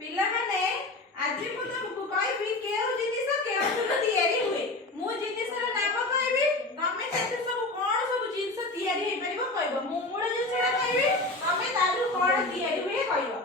पिला माने आज मु तुमको कहबी केउ जिनिस केउ तैयारी हुए मु जिनिस रा नाम कहबी तमे सेते सब कोन सब जिनिस तैयारी हे परिबो कहबो मु मूल जिनिसटा कहबी तमे तारु कोन तैयारी हुए कहबो